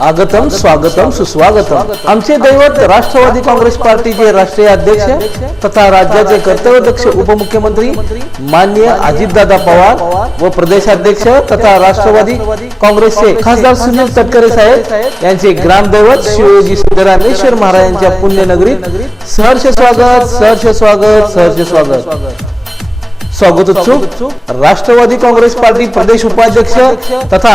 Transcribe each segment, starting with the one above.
आगतम स्वागतम सुस्वागतम. आमचे दैवत राष्ट्रवादी काँग्रेस पार्टीचे राष्ट्रीय अध्यक्ष तथा राज्याचे कर्तव्यदक्ष उपमुख्यमंत्री माननीय अजितदादा पवार व प्रदेशाध्यक्ष तथा राष्ट्रवादी काँग्रेसचे खासदार सुनील तटकरे साहेब यांचे ग्रामदैवत शिवयोगी सिद्धरामेश्वर महाराजांच्या पुण्यनगरीत सहर्ष स्वागत सहर्ष स्वागत सहर्ष स्वागत. स्वागतोत्सुक राष्ट्रवादी काँग्रेस पार्टी प्रदेश उपाध्यक्ष तथा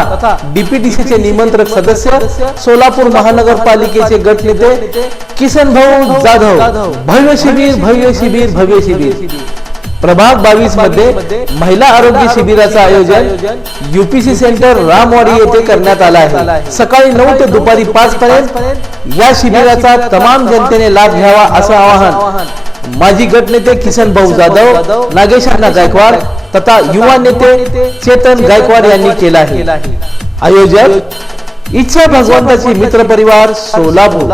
डीपीटीसी चे निमंत्रक सदस्य सोलापूर महानगरपालिकेचे गटनेते किसन भाऊ जाधव. भव्य शिबिर भव्य शिबिर भव्य शिबिर. प्रभाग बावीसमध्ये महिला आरोग्य शिबिराचं आयोजन युपीसी सेंटर रामवाडी येथे करण्यात आलं आहे. सकाळी नऊ ते दुपारी पाच पर्यंत या शिबिराचा तमाम जनतेने लाभ घ्यावा असं आवाहन माजी गटनेते किसन भाऊ जाधव नागेश अण्णा गायकवाड तथा युवा नेते चेतन गायकवाड यांनी केलं आहे. आयोजक इच्छा भगवंताची मित्र परिवार सोलापूर.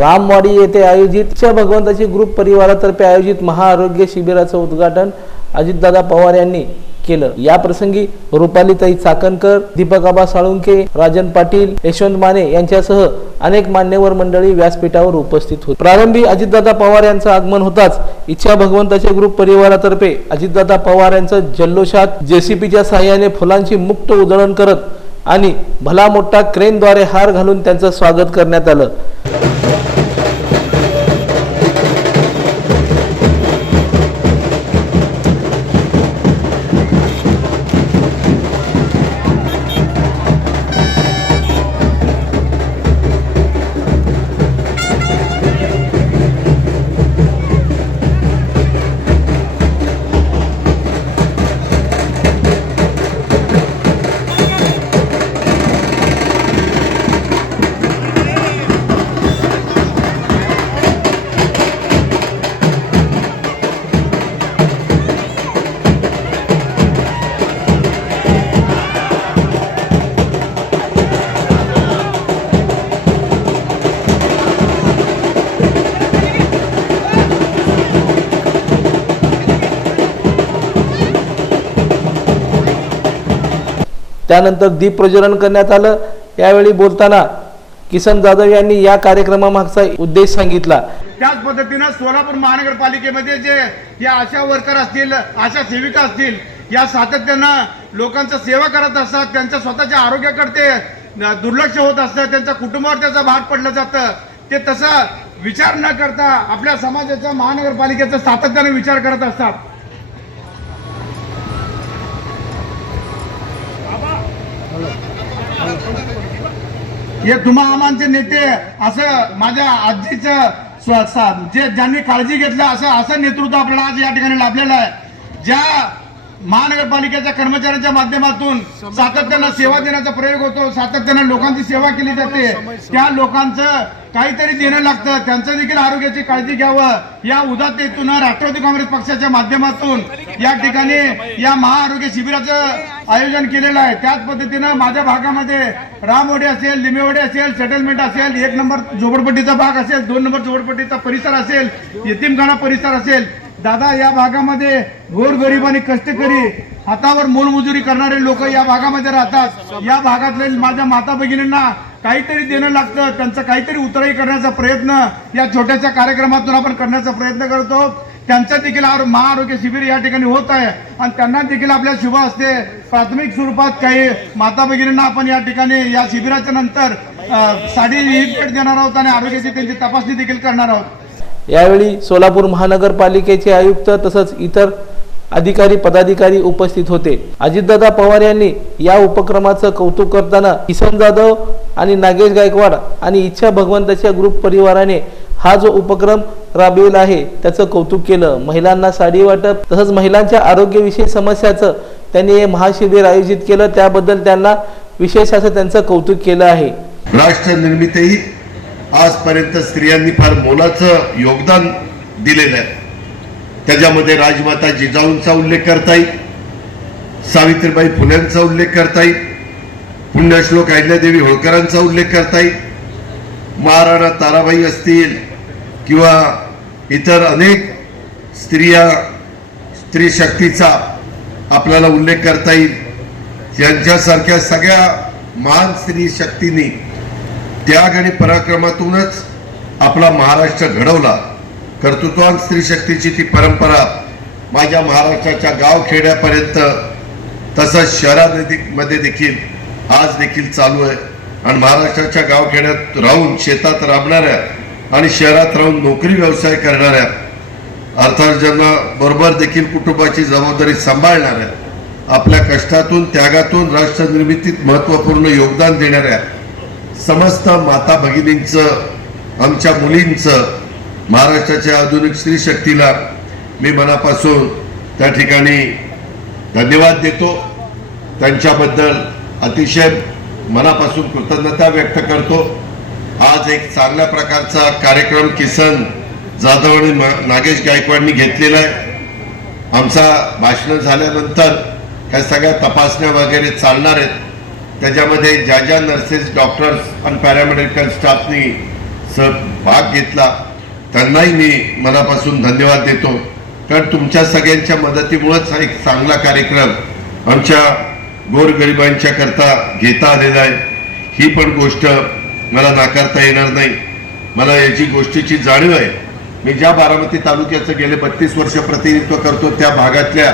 रामवाडी येथे आयोजित इच्छा भगवंताची ग्रुप परिवारातर्फे आयोजित महाआरोग्य शिबिराचं उद्घाटन अजितदादा पवार यांनी केलं. या प्रसंगी रुपालीताई चाकणकर दीपक आबा साळुंके राजन पाटील यशवंत माने यांच्यासह अनेक मान्यवर मंडळी व्यासपीठावर उपस्थित होती. प्रारंभी अजितदादा पवार यांचं आगमन होताच इच्छा भगवंताच्या ग्रुप परिवारातर्फे अजितदादा पवार यांचं जल्लोषात जेसीपीच्या सहाय्याने फुलांची मुक्त उधळण करत आणि भला मोठा क्रेनद्वारे हार घालून त्यांचं स्वागत करण्यात आलं. त्यानंतर दीप प्रज्वलन करण्यात आलं. यावेळी बोलताना किसन जाधव यांनी या कार्यक्रमामागचा उद्देश सांगितला. त्याच पद्धतीनं सोलापूर महानगरपालिकेमध्ये जे या आशा वर्कर असतील आशा सेविका असतील या सातत्यानं लोकांचा सेवा करत असतात त्यांच्या स्वतःच्या आरोग्याकडे ते दुर्लक्ष होत असतं त्यांच्या कुटुंबावर त्याचा भार पडलं जातं. ते तसा विचार न करता आपल्या समाजाच्या महानगरपालिकेचा सातत्याने विचार करत असतात. हे तुम्हा आमांचे नेते असं माझ्या आजीचं जे ज्यांनी काळजी घेतलं असं असं नेतृत्व आपल्याला आज या ठिकाणी लाभलेलं आहे. ज्या महानगरपालिकेच्या कर्मचाऱ्यांच्या माध्यमातून सातत्यानं सेवा देण्याचा प्रयोग होतो. सातत्यानं लोकांची सेवा केली जाते. त्या लोकांचं काहीतरी देणं लागतं. त्यांचं देखील आरोग्याची काळजी घ्यावं. या उदात्तेतून राष्ट्रवादी काँग्रेस पक्षाच्या माध्यमातून या ठिकाणी या महाआरोग्य शिबिराचं आयोजन केलेलं आहे. त्याच पद्धतीनं माझ्या भागामध्ये रामवाडी असेल लिमेवाडी असेल सेटलमेंट असेल एक नंबर झोपडपट्टीचा भाग असेल दोन नंबर झोपडपट्टीचा परिसर असेल यतीमखाना परिसर असेल दादा या भागामध्ये गोरगरीब आणि कष्टकरी हातावर मोलमजुरी करणारे लोक या भागामध्ये राहतात. या भागातले माझ्या माता भगिनींना काहीतरी देणं लागतं. त्यांचं काहीतरी उतराई करण्याचा प्रयत्न या छोट्याशा कार्यक्रमातून आपण करण्याचा प्रयत्न करतो. त्यांचं देखील महाआरोग्य शिबिर या ठिकाणी होत आहे. आणि त्यांना देखील आपल्या शुभ असते प्राथमिक स्वरूपात काही माता भगिनींना आपण या ठिकाणी या शिबिराच्या नंतर साडी भेट देणार आहोत आणि आरोग्याची त्यांची तपासणी देखील करणार आहोत. यावेळी सोलापूर महानगरपालिकेचे आयुक्त तसंच इतर अधिकारी पदाधिकारी उपस्थित होते. अजितदादा पवार यांनी या उपक्रमाचं कौतुक करताना किसन जाधव आणि नागेश गायकवाड आणि इच्छा भगवंताच्या ग्रुप परिवाराने हा जो उपक्रम राबविला आहे त्याचं कौतुक केलं. महिलांना साडी वाटप तसंच महिलांच्या आरोग्यविषयी समस्याचं त्यांनी हे महाशिबिर आयोजित केलं. त्याबद्दल त्यांना विशेष असं त्यांचं कौतुक केलं आहे. राष्ट्र निर्मितीही आजपर्यंत स्त्रियांनी फार मोलाचं योगदान दिलेलं आहे. त्याच्यामध्ये राजमाता जिजाऊंचा उल्लेख करता येईल सावित्रीबाई फुल्यांचा उल्लेख करता येईल पुण्यश्लोक अहिल्यादेवी होळकरांचा उल्लेख करता येईल महाराणा ताराबाई असतील किंवा इतर अनेक स्त्रिया स्त्री शक्तीचा आपल्याला उल्लेख करता येईल. यांच्यासारख्या सगळ्या महान स्त्री शक्तींनी त्याग आणि पराक्रमातूनच आपला महाराष्ट्र घडवला. कर्तृत्वान स्त्री शक्तीची ती परंपरा माझ्या महाराष्ट्राच्या गावखेड्यापर्यंत तसंच शहरामध्ये देखील आज देखील चालू आहे. आणि महाराष्ट्राच्या गावखेड्यात राहून शेतात राबणाऱ्या आणि शहरात राहून नोकरी व्यवसाय करणाऱ्या अर्थार्जना बरोबर देखील कुटुंबाची जबाबदारी सांभाळणाऱ्या आपल्या कष्टातून त्यागातून राष्ट्रनिर्मितीत महत्त्वपूर्ण योगदान देणाऱ्या समस्त माता भगिनींचं आमच्या मुलींचं महाराष्ट्राच्या आधुनिक स्त्री शक्तीला मी मनापासून त्या ठिकाणी धन्यवाद देतो. त्यांच्याबद्दल अतिशय मनापासून कृतज्ञता व्यक्त करतो. आज एक चांगल्या प्रकारचा कार्यक्रम किसन जाधव आणि नागेश गायकवाडनी घेतलेला आहे. आमचा भाषण झाल्यानंतर ह्या सगळ्या तपासण्या वगैरे चालणार आहेत. त्याच्यामध्ये ज्या ज्या नर्सेस डॉक्टर्स आणि पॅरामेडिकल स्टाफनी सहभाग घेतला त्यांनाही मी मनापासून धन्यवाद देतो. कारण तुमच्या सगळ्यांच्या मदतीमुळेच हा एक चांगला कार्यक्रम आमच्या गोरगरिबांच्या करता घेता आलेला आहे. ही पण गोष्ट मला नाकारता येणार नाही. मला याची गोष्टीची जाणीव आहे. मी ज्या बारामती तालुक्याचं गेले बत्तीस वर्ष प्रतिनिधित्व करतो त्या भागातल्या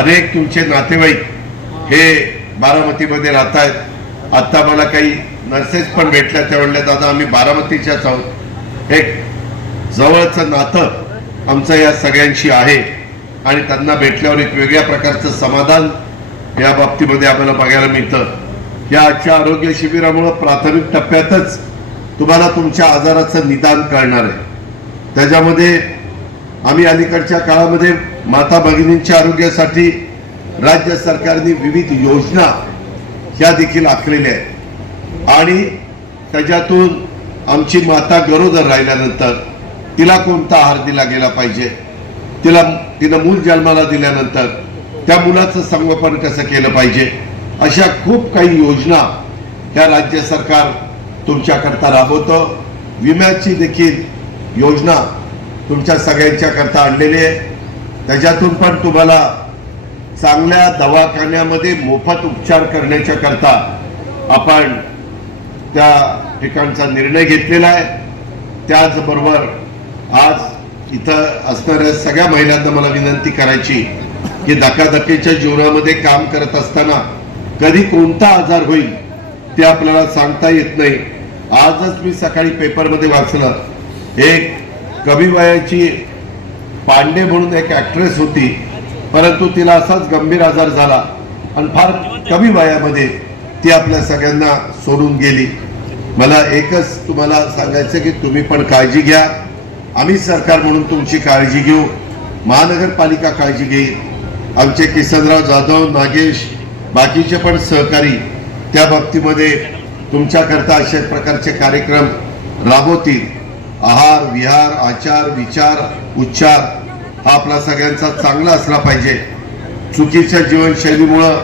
अनेक तुमचे नातेवाईक हे बारामतीमध्ये राहत आहेत आत्ता मला काही नर्सेस पण भेटल्या. त्या म्हणल्या दादा आम्ही बारामतीच्याच आहोत. एक जवळचं नातं आमचं या सगळ्यांशी आहे. आणि त्यांना भेटल्यावर एक वेगळ्या प्रकारचं समाधान या बाबतीमध्ये आम्हाला बघायला मिळतं. या आजच्या आरोग्य शिबिरामुळं प्राथमिक टप्प्यातच तुम्हाला तुमच्या आजाराचं निदान करणार आहे. त्याच्यामध्ये आम्ही अलीकडच्या काळामध्ये माता भगिनींच्या आरोग्यासाठी राज्य सरकारने विविध योजना ह्या देखील आखलेल्या आहेत. आणि त्याच्यातून आमची माता गरोदर राहिल्यानंतर तिला कोणता आहार दिला गेला पाहिजे? तिला तिनं मूल जन्माला दिल्यानंतर त्या मुलाचं संगोपन कसं केलं पाहिजे? अशा खूप काही योजना ह्या राज्य सरकार तुमच्याकरता राबवतं. विम्याची देखील योजना तुमच्या सगळ्यांच्याकरता आणलेली आहे. त्याच्यातून पण तुम्हाला चांगल्या दवाखान्यामध्ये मोफत उपचार करण्याच्या करता आपण त्या ठिकाणचा निर्णय घेतलेला आहे. त्याचबरोबर आज इथं असणाऱ्या सगळ्या महिलांना मला विनंती करायची की धकाधकीच्या जीवनामध्ये काम करत असताना कधी कोणता आजार होईल ते आपल्याला सांगता येत नाही. आजच मी सकाळी पेपरमध्ये वाचलं. एक कमी वयाची पांडे म्हणून एक ऍक्ट्रेस होती. परंतु तिला असाच गंभीर आजार झाला आणि फार कमी वयामध्ये ती आपल्या सगळ्यांना सोडून गेली. मला एकच तुम्हाला सांगायचं की तुम्ही पण काळजी घ्या. आम्ही सरकार म्हणून तुमची काळजी घेऊ. महानगरपालिका काळजी घेईल. आमचे किसनराव जाधव नागेश बाकीचे पण सहकारी त्या बाबतीमध्ये तुमच्याकरता अशा प्रकारचे कार्यक्रम राबवतील. आहार विहार आचार विचार उच्चार हा आपला सगळ्यांचा चांगला असला पाहिजे. चुकीच्या जीवनशैलीमुळं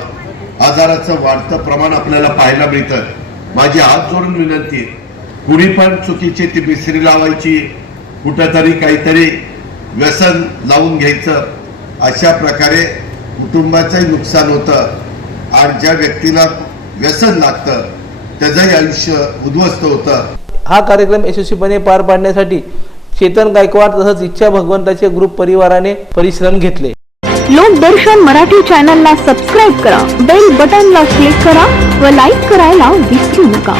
आजाराचं वाढतं प्रमाण आपल्याला पाहायला मिळतं. माझी हात जोडून विनंती कुणी पण चुकीची ती मिसरी लावायची कुठंतरी काहीतरी व्यसन लावून घ्यायचं अशा प्रकारे कुटुंबाचंही नुकसान होतं. आणि ज्या व्यक्तीला व्यसन लागतं त्याचंही आयुष्य उद्ध्वस्त होतं. हा कार्यक्रम यशस्वीपणे पार पाडण्यासाठी चेतन गायकवाड तसंच इच्छा भगवंताचे ग्रुप परिवाराने परिश्रम घेतले. लोकदर्शन मराठी चॅनलला सबस्क्राईब करा. बेल बटनला क्लिक करा व लाईक करायला विसरू नका.